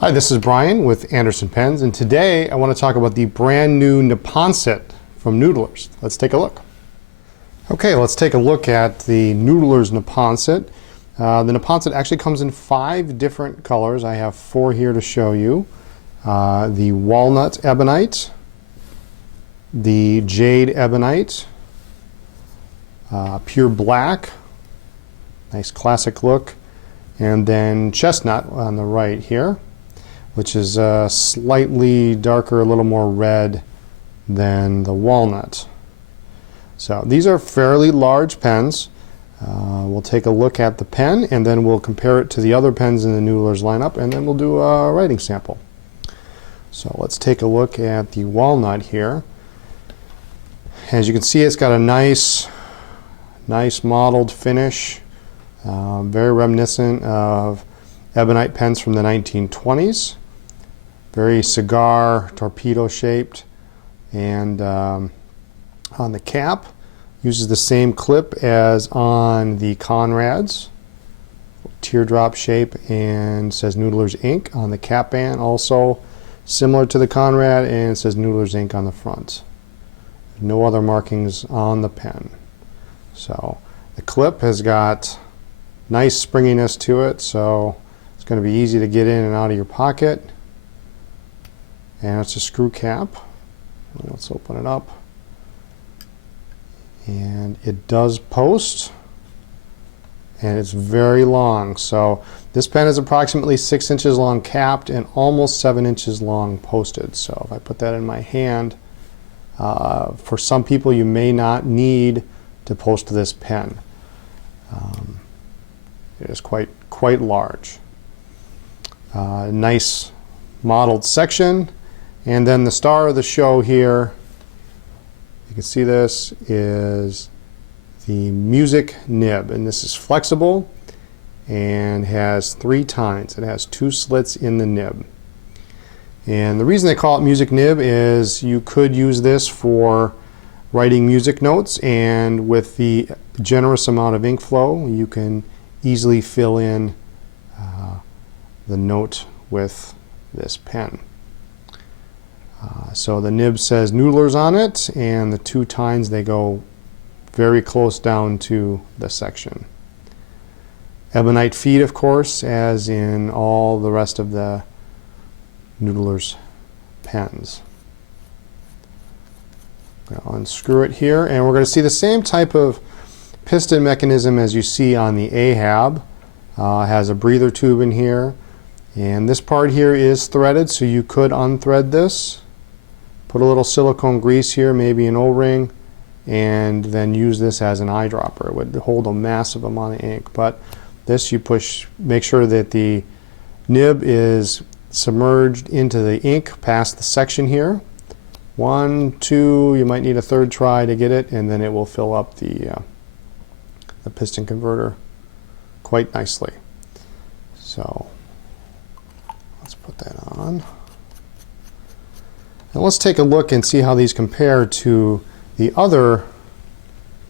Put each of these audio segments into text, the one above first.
Hi, this is Brian with Anderson Pens, and today I want to talk about the brand new Neponset from Noodlers. Let's take a look. Okay, let's take a look at the Noodlers Neponset. The Neponset actually comes in 5 different colors. I have 4 here to show you. The Walnut Ebonite, the Jade Ebonite, Pure Black, nice classic look, and then Chestnut on the right here, which is slightly darker, a little more red than the walnut. So these are fairly large pens. We'll take a look at the pen and then we'll compare it to the other pens in the Noodlers lineup, and then we'll do a writing sample. So let's take a look at the walnut here. As you can see, it's got a nice mottled finish, very reminiscent of ebonite pens from the 1920s. Very cigar, torpedo shaped, and on the cap uses the same clip as on the Conrads, teardrop shape, and says Noodlers Inc. on the cap band, also similar to the Conrad, and it says Noodlers Inc. on the front. No other markings on the pen. So the clip has got nice springiness to it, so it's going to be easy to get in and out of your pocket. And it's a screw cap. Let's open it up. And it does post, and it's very long. So this pen is approximately 6 inches long capped and almost 7 inches long posted. So if I put that in my hand, for some people you may not need to post this pen. It is quite large. Nice mottled section. And then the star of the show here, you can see this, is the music nib. And this is flexible and has 3 tines. It has 2 slits in the nib. And the reason they call it music nib is you could use this for writing music notes, and with the generous amount of ink flow, you can easily fill in the note with this pen. So the nib says Noodlers on it, and the 2 tines, they go very close down to the section. Ebonite feet, of course, as in all the rest of the Noodlers pens. I'll unscrew it here, and we're going to see the same type of piston mechanism as you see on the Ahab. Has a breather tube in here, and this part here is threaded, so you could unthread this, put a little silicone grease here, maybe an O-ring, and then use this as an eyedropper. It would hold a massive amount of ink, but this you push, make sure that the nib is submerged into the ink past the section here. 1, 2, you might need a 3rd try to get it, and then it will fill up the piston converter quite nicely. So let's put that on. Now let's take a look and see how these compare to the other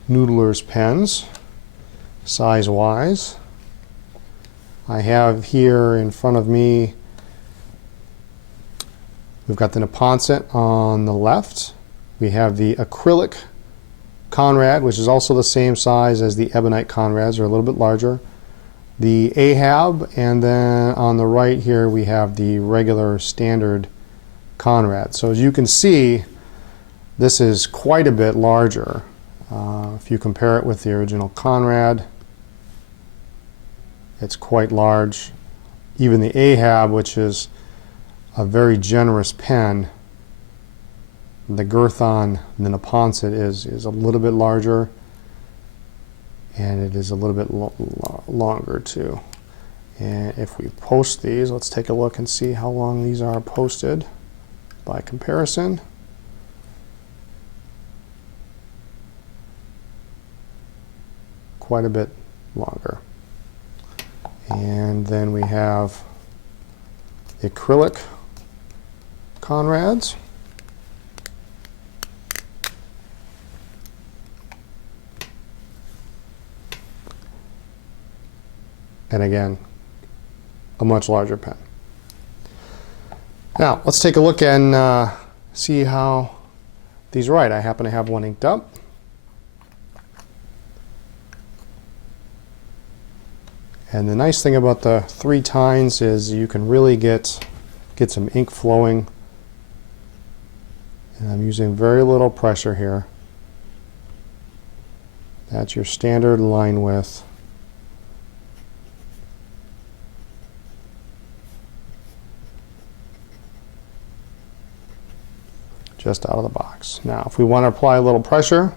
Noodlers pens, size-wise. I have here in front of me, we've got the Neponset on the left. We have the acrylic Conrad, which is also the same size as the ebonite Conrads, or a little bit larger. The Ahab, and then on the right here we have the regular standard Conrad. So as you can see, this is quite a bit larger. If you compare it with the original Conrad, it's quite large. Even the Ahab, which is a very generous pen, the girth on the Neponset is a little bit larger, and it is a little bit longer too. And if we post these, let's take a look and see how long these are posted by comparison. Quite a bit longer. And then we have the acrylic Conrads. And again, a much larger pen. Now, let's take a look and see how these write. I happen to have one inked up. And the nice thing about the 3 tines is you can really get some ink flowing. And I'm using very little pressure here. That's your standard line width. Just out of the box. Now, if we want to apply a little pressure,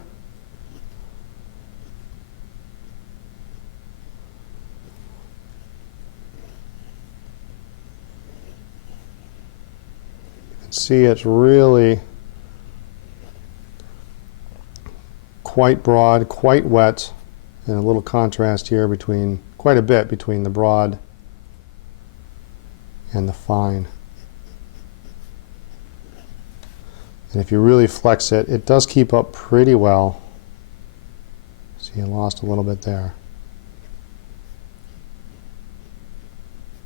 you can see it's really quite broad, quite wet, and a little contrast here between, quite a bit between the broad and the fine. And if you really flex it, it does keep up pretty well. See, I lost a little bit there.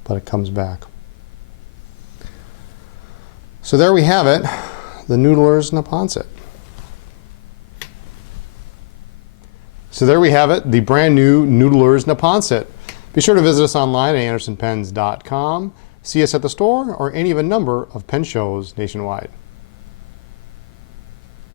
But it comes back. So there we have it, the Noodler's Neponset. So there we have it, the brand new Noodler's Neponset. Be sure to visit us online at andersonpens.com. See us at the store or any of a number of pen shows nationwide.